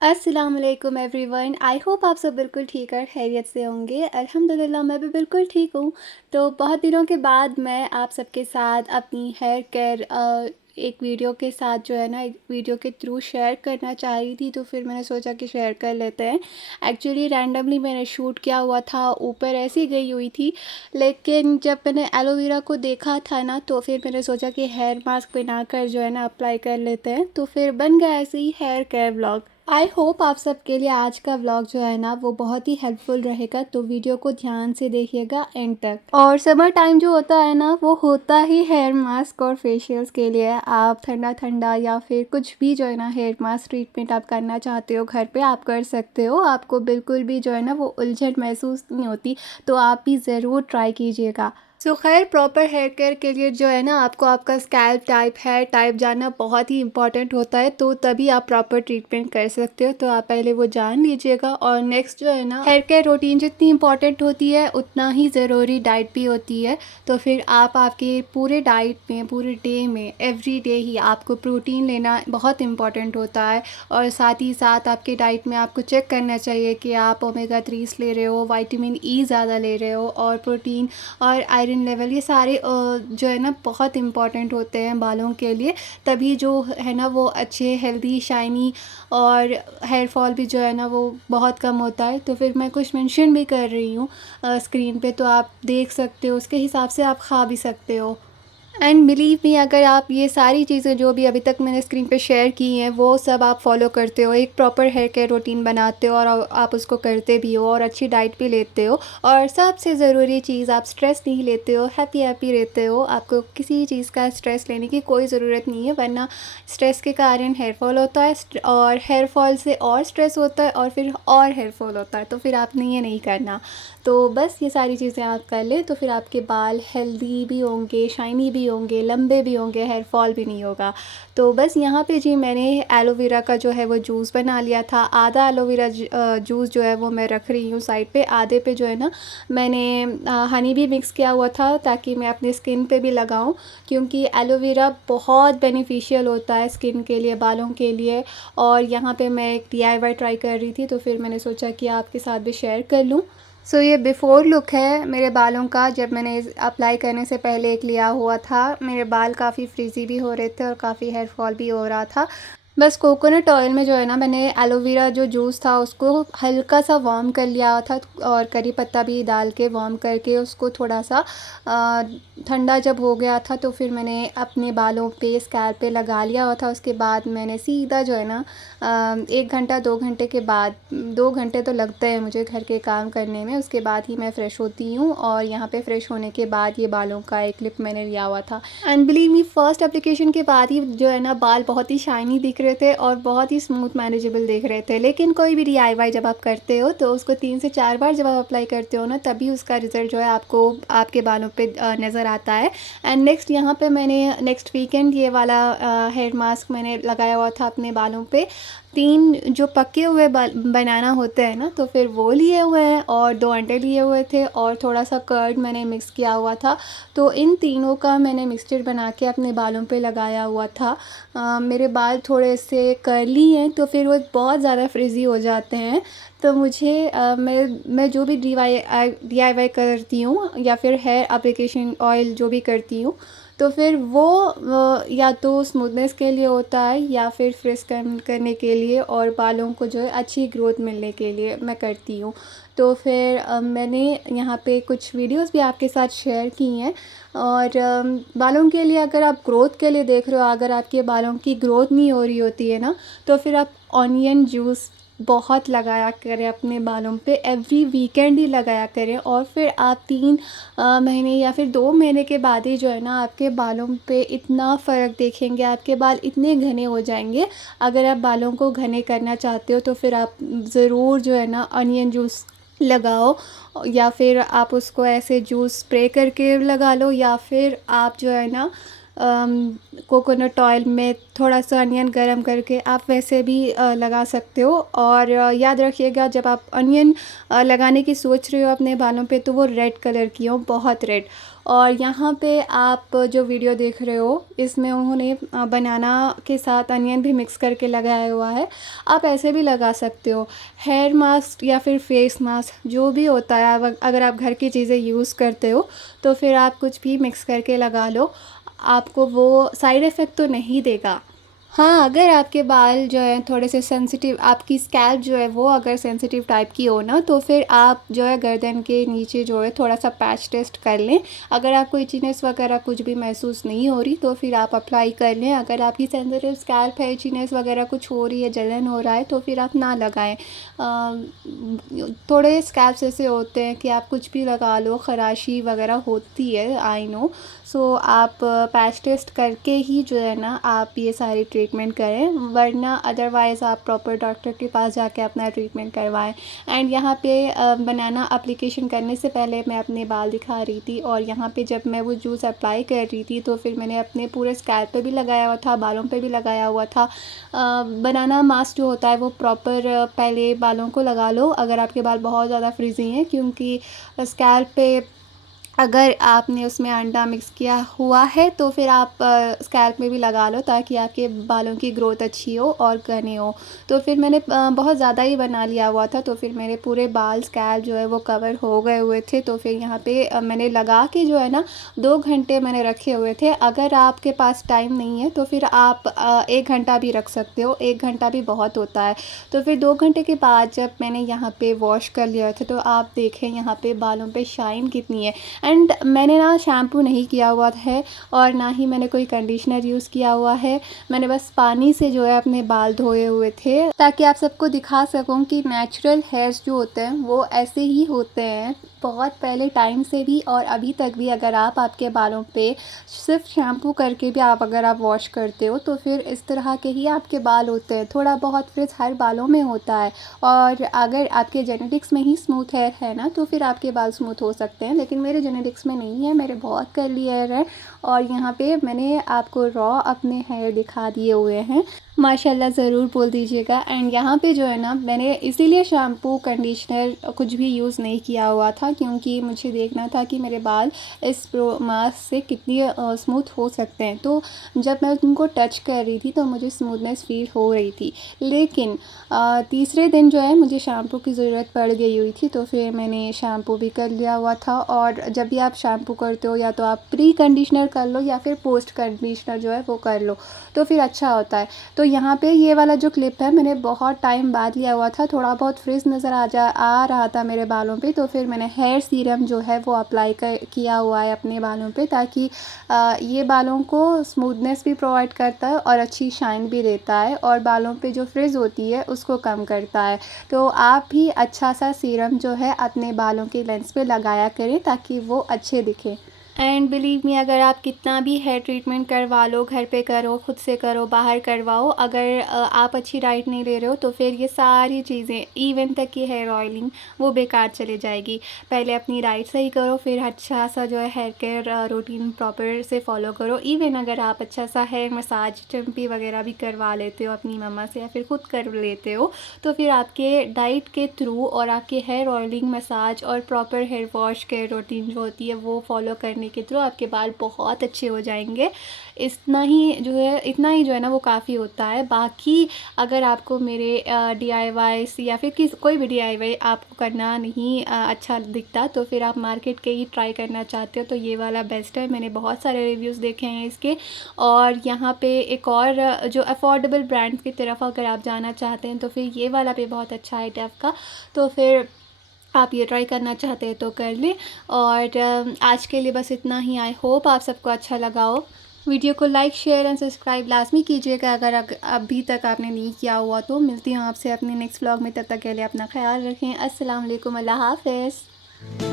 अस्सलाम वालेकुम एवरीवन। आई होप आप सब बिल्कुल ठीक और खैरियत से होंगे। अल्हम्दुलिल्लाह मैं भी बिल्कुल ठीक हूँ। तो बहुत दिनों के बाद मैं आप सबके साथ अपनी हेयर केयर एक वीडियो के साथ जो है ना, एक वीडियो के थ्रू शेयर करना चाह रही थी। तो फिर मैंने सोचा कि शेयर कर लेते हैं। एक्चुअली रैंडमली मैंने शूट किया हुआ था, ऊपर ऐसी गई हुई थी। लेकिन जब मैंने एलोवेरा को देखा था ना, तो फिर मैंने सोचा कि हेयर मास्क बनाकर जो है ना अप्लाई कर लेते हैं। तो फिर बन गया ऐसे ही hair care vlog. I hope आप सबके लिए आज का व्लॉग जो है ना वो बहुत ही हेल्पफुल रहेगा। तो वीडियो को ध्यान से देखिएगा एंड तक। और समर टाइम जो होता है ना, वो होता ही हेयर मास्क और फेशियल्स के लिए। आप ठंडा ठंडा या फिर कुछ भी जो है ना हेयर मास्क ट्रीटमेंट आप करना चाहते हो घर पे, आप कर सकते हो। आपको बिल्कुल भी जो है ना वो उलझन महसूस नहीं होती। तो आप भी ज़रूर ट्राई कीजिएगा। खैर, प्रॉपर हेयर केयर के लिए जो है ना आपको आपका स्कैल्प टाइप, हेयर टाइप जानना बहुत ही इंपॉर्टेंट होता है। तो तभी आप प्रॉपर ट्रीटमेंट कर सकते हो। तो आप पहले वो जान लीजिएगा। और नेक्स्ट जो है ना, हेयर केयर रूटीन जितनी इंपॉर्टेंट होती है उतना ही ज़रूरी डाइट भी होती है। तो फिर आप आपके पूरे डाइट में, पूरे डे में, एवरी डे ही आपको प्रोटीन लेना बहुत इंपॉर्टेंट होता है। और साथ ही साथ आपके डाइट में आपको चेक करना चाहिए कि आप ओमेगा 3 ले रहे हो, विटामिन ई ज़्यादा ले रहे हो, और प्रोटीन और आयरन लेवल, ये सारे जो है ना बहुत इम्पॉर्टेंट होते हैं बालों के लिए। तभी जो है ना वो अच्छे, हेल्दी, शाइनी और हेयर फॉल भी जो है ना वो बहुत कम होता है। तो फिर मैं कुछ मेंशन भी कर रही हूँ स्क्रीन पे, तो आप देख सकते हो, उसके हिसाब से आप खा भी सकते हो। एंड बिलीव मी, अगर आप ये सारी चीज़ें जो भी अभी तक मैंने स्क्रीन पे शेयर की हैं वो सब आप फॉलो करते हो, एक प्रॉपर हेयर केयर रूटीन बनाते हो और आप उसको करते भी हो और अच्छी डाइट भी लेते हो, और सबसे ज़रूरी चीज़, आप स्ट्रेस नहीं लेते हो, हैप्पी हैप्पी रहते हो। आपको किसी चीज़ का स्ट्रेस लेने की कोई ज़रूरत नहीं है, वरना स्ट्रेस के कारण हेयर फॉल होता है, और हेयर फॉल से और स्ट्रेस होता है, और फिर और हेयर फॉल होता है। तो फिर आपने ये नहीं करना। तो बस ये सारी चीज़ें आप कर लें तो फिर आपके बाल हेल्दी भी होंगे, शाइनी भी होंगे, लंबे भी होंगे, हेयर फॉल भी नहीं होगा। तो बस यहाँ पे जी मैंने एलोवेरा का जो है वो जूस बना लिया था। आधा एलोवेरा जूस जो है वो मैं रख रही हूँ साइड पे। आधे पे जो है ना मैंने हनी भी मिक्स किया हुआ था, ताकि मैं अपनी स्किन पे भी लगाऊं, क्योंकि एलोवेरा बहुत बेनिफिशियल होता है स्किन के लिए, बालों के लिए। और यहाँ पे मैं एक DIY ट्राई कर रही थी, तो फिर मैंने सोचा कि आपके साथ भी शेयर कर लूँ। ये बिफ़ोर लुक है मेरे बालों का। जब मैंने अप्लाई करने से पहले एक लिया हुआ था, मेरे बाल काफ़ी फ्रीज़ी भी हो रहे थे और काफ़ी हेयर फॉल भी हो रहा था। बस कोकोनट ऑयल में जो है ना मैंने एलोवेरा जो जूस था उसको हल्का सा वार्म कर लिया था, और करी पत्ता भी डाल के वार्म करके उसको थोड़ा सा ठंडा जब हो गया था, तो फिर मैंने अपने बालों पे, स्कैल्प पे लगा लिया हुआ था। उसके बाद मैंने सीधा जो है ना 1 घंटा 2 घंटे के बाद, 2 घंटे तो लगते हैं मुझे घर के काम करने में, उसके बाद ही मैं फ़्रेश होती हूँ। और यहाँ पे फ़्रेश होने के बाद ये बालों का एक क्लिप मैंने लिया हुआ था। And believe me, first application के बाद ही जो है ना बाल बहुत ही शाइनी दिख रहे थे और बहुत ही स्मूथ मैनेजेबल दिख रहे थे। लेकिन कोई भी DIY जब आप करते हो तो उसको 3 से 4 बार जब आप अप्लाई करते हो ना, तभी उसका रिज़ल्ट जो है आपको आपके बालों पे नज़र आता है। एंड नेक्स्ट यहाँ पे मैंने नेक्स्ट वीकेंड ये वाला हेयर मास्क मैंने लगाया हुआ था अपने बालों पे। 3 जो पके हुए बनाना होते हैं ना, तो फिर वो लिए हुए हैं, और 2 अंडे लिए हुए थे, और थोड़ा सा कर्ड मैंने मिक्स किया हुआ था। तो इन तीनों का मैंने मिक्सचर बना के अपने बालों पे लगाया हुआ था। मेरे बाल थोड़े से कर्ली हैं, तो फिर वो बहुत ज़्यादा फ्रिज़ी हो जाते हैं। तो मुझे मैं जो भी DIY करती हूँ, या फिर हेयर एप्लीकेशन ऑयल जो भी करती हूँ, तो फिर वो या तो स्मूथनेस के लिए होता है, या फिर फ्रिज करने के लिए, और बालों को जो है अच्छी ग्रोथ मिलने के लिए मैं करती हूँ। तो फिर मैंने यहाँ पे कुछ वीडियोस भी आपके साथ शेयर की हैं। और बालों के लिए, अगर आप ग्रोथ के लिए देख रहे हो, अगर आपके बालों की ग्रोथ नहीं हो रही होती है ना, तो फिर आप ऑनियन जूस बहुत लगाया करें अपने बालों पे, एवरी वीकेंड ही लगाया करें। और फिर आप 3 महीने या फिर 2 महीने के बाद ही जो है ना आपके बालों पे इतना फ़र्क देखेंगे, आपके बाल इतने घने हो जाएंगे। अगर आप बालों को घने करना चाहते हो तो फिर आप ज़रूर जो है ना अनियन जूस लगाओ, या फिर आप उसको ऐसे जूस स्प्रे करके लगा लो, या फिर आप जो है ना कोकोनट ऑयल में थोड़ा सा अनियन गरम करके आप वैसे भी लगा सकते हो। और याद रखिएगा, जब आप अनियन लगाने की सोच रहे हो अपने बालों पे, तो वो रेड कलर की हो, बहुत रेड। और यहाँ पे आप जो वीडियो देख रहे हो इसमें उन्होंने बनाना के साथ अनियन भी मिक्स करके लगाया हुआ है। आप ऐसे भी लगा सकते हो। हेयर मास्क या फिर फेस मास्क जो भी होता है, अगर आप घर की चीज़ें यूज़ करते हो तो फिर आप कुछ भी मिक्स करके लगा लो, आपको वो साइड इफ़ेक्ट तो नहीं देगा। हाँ, अगर आपके बाल जो है थोड़े से सेंसिटिव, आपकी स्कैल्प जो है वो अगर सेंसिटिव टाइप की हो ना, तो फिर आप जो है गर्दन के नीचे जो है थोड़ा सा पैच टेस्ट कर लें। अगर आपको इचीनेस वगैरह कुछ भी महसूस नहीं हो रही तो फिर आप अप्लाई कर लें। अगर आपकी सेंसिटिव स्कैल्प है, इचीनेस वगैरह कुछ हो रही है, जलन हो रहा है, तो फिर आप ना लगाएं। थोड़े स्कैल्प्स ऐसे होते हैं कि आप कुछ भी लगा लो, खराशी वगैरह होती है, आई नो। सो आप पैच टेस्ट करके ही जो है ना आप ये सारी ट्रीटमेंट करें, वरना अदरवाइज़ आप प्रॉपर डॉक्टर के पास जाके अपना ट्रीटमेंट करवाएं। एंड यहाँ पे बनाना एप्लीकेशन करने से पहले मैं अपने बाल दिखा रही थी, और यहाँ पे जब मैं वो जूस अप्लाई कर रही थी तो फिर मैंने अपने पूरे स्कैल्प पे भी लगाया हुआ था, बालों पे भी लगाया हुआ था। बनाना मास्क जो होता है वो प्रॉपर पहले बालों को लगा लो अगर आपके बाल बहुत ज़्यादा फ्रीज़ी हैं, क्योंकि स्कैल्प पे अगर आपने उसमें अंडा मिक्स किया हुआ है तो फिर आप स्कैल्प में भी लगा लो, ताकि आपके बालों की ग्रोथ अच्छी हो और घने हो। तो फिर मैंने बहुत ज़्यादा ही बना लिया हुआ था, तो फिर मेरे पूरे बाल स्कैल्प जो है वो कवर हो गए हुए थे। तो फिर यहाँ पे मैंने लगा के जो है ना 2 घंटे मैंने रखे हुए थे। अगर आपके पास टाइम नहीं है तो फिर आप 1 घंटा भी रख सकते हो, 1 घंटा भी बहुत होता है। तो फिर 2 घंटे के बाद जब मैंने यहाँ पे वॉश कर लिया था तो आप देखें यहाँ पे बालों पे शाइन कितनी है। एंड मैंने ना शैम्पू नहीं किया हुआ है और ना ही मैंने कोई कंडीशनर यूज़ किया हुआ है। मैंने बस पानी से जो है अपने बाल धोए हुए थे, ताकि आप सबको दिखा सकूं कि नेचुरल हेयर्स जो होते हैं वो ऐसे ही होते हैं, बहुत पहले टाइम से भी और अभी तक भी। अगर आप आपके बालों पे सिर्फ शैम्पू करके भी अगर आप वॉश करते हो तो फिर इस तरह के ही आपके बाल होते हैं। थोड़ा बहुत फ्रिज हर बालों में होता है, और अगर आपके जेनेटिक्स में ही स्मूथ हेयर है ना तो फिर आपके बाल स्मूथ हो सकते हैं, लेकिन मेरे जेनेटिक्स में नहीं है, मेरे बहुत कर्ली हेयर है। और यहाँ पे मैंने आपको रॉ अपने हेयर दिखा दिए हुए हैं, माशाल्लाह ज़रूर बोल दीजिएगा। एंड यहाँ पे जो है ना मैंने इसीलिए शैम्पू कंडीशनर कुछ भी यूज़ नहीं किया हुआ था, क्योंकि मुझे देखना था कि मेरे बाल इस मास्क से कितनी स्मूथ हो सकते हैं। तो जब मैं उनको टच कर रही थी तो मुझे स्मूथनेस फील हो रही थी, लेकिन तीसरे दिन जो है मुझे शैम्पू की ज़रूरत पड़ गई हुई थी, तो फिर मैंने शैम्पू भी कर लिया हुआ था। और जब भी आप शैम्पू करते हो या तो आप प्री कंडीशनर कर लो या फिर पोस्ट कंडीशनर जो है वो कर लो, तो फिर अच्छा होता है। तो यहाँ पे ये वाला जो क्लिप है मैंने बहुत टाइम बाद लिया हुआ था, थोड़ा बहुत फ्रिज नज़र आ रहा था मेरे बालों पे, तो फिर मैंने हेयर सीरम जो है वो अप्लाई किया हुआ है अपने बालों पे, ताकि ये बालों को स्मूथनेस भी प्रोवाइड करता है और अच्छी शाइन भी देता है, और बालों पे जो फ्रिज होती है उसको कम करता है। तो आप भी अच्छा सा सीरम जो है अपने बालों के लेंस पे लगाया करें ताकि वो अच्छे दिखें। एंड बिलीव मी, अगर आप कितना भी हेयर ट्रीटमेंट करवा लो, घर पे करो, खुद से करो, बाहर करवाओ, अगर आप अच्छी डाइट नहीं ले रहे हो तो फिर ये सारी चीज़ें, इवन तक कि हेयर ऑयलिंग, वो बेकार चली जाएगी। पहले अपनी डाइट सही करो, फिर अच्छा सा जो है हेयर केयर रूटीन प्रॉपर से फॉलो करो। इवन अगर आप अच्छा सा हेयर मसाज चम्पी वगैरह भी करवा लेते हो अपनी मम्मा से या फिर खुद कर लेते हो, तो फिर आपके डाइट के थ्रू और आपके हेयर ऑयलिंग, मसाज और proper hair wash care routine जो होती है वो फॉलो करने के थ्रू आपके बाल बहुत अच्छे हो जाएंगे। इतना ही जो है ना वो काफ़ी होता है। बाकी अगर आपको मेरे DIYs या फिर कोई भी DIY आपको करना नहीं अच्छा दिखता, तो फिर आप मार्केट के ही ट्राई करना चाहते हो तो ये वाला बेस्ट है। मैंने बहुत सारे रिव्यूज़ देखे हैं इसके। और यहाँ पे एक और जो अफोर्डेबल ब्रांड की तरफ अगर आप जाना चाहते हैं तो फिर ये वाला भी बहुत अच्छा है डव का, तो फिर आप ये ट्राई करना चाहते हैं तो कर लें। और आज के लिए बस इतना ही। आई होप आप सबको अच्छा लगा हो। वीडियो को लाइक, शेयर एंड सब्सक्राइब लाजमी कीजिएगा अगर अभी तक आपने नहीं किया हुआ तो। मिलती हूँ आपसे अपने नेक्स्ट व्लॉग में, तब तक के लिए अपना ख्याल रखें। अस्सलाम वालेकुम, अल्लाह हाफ़िज़।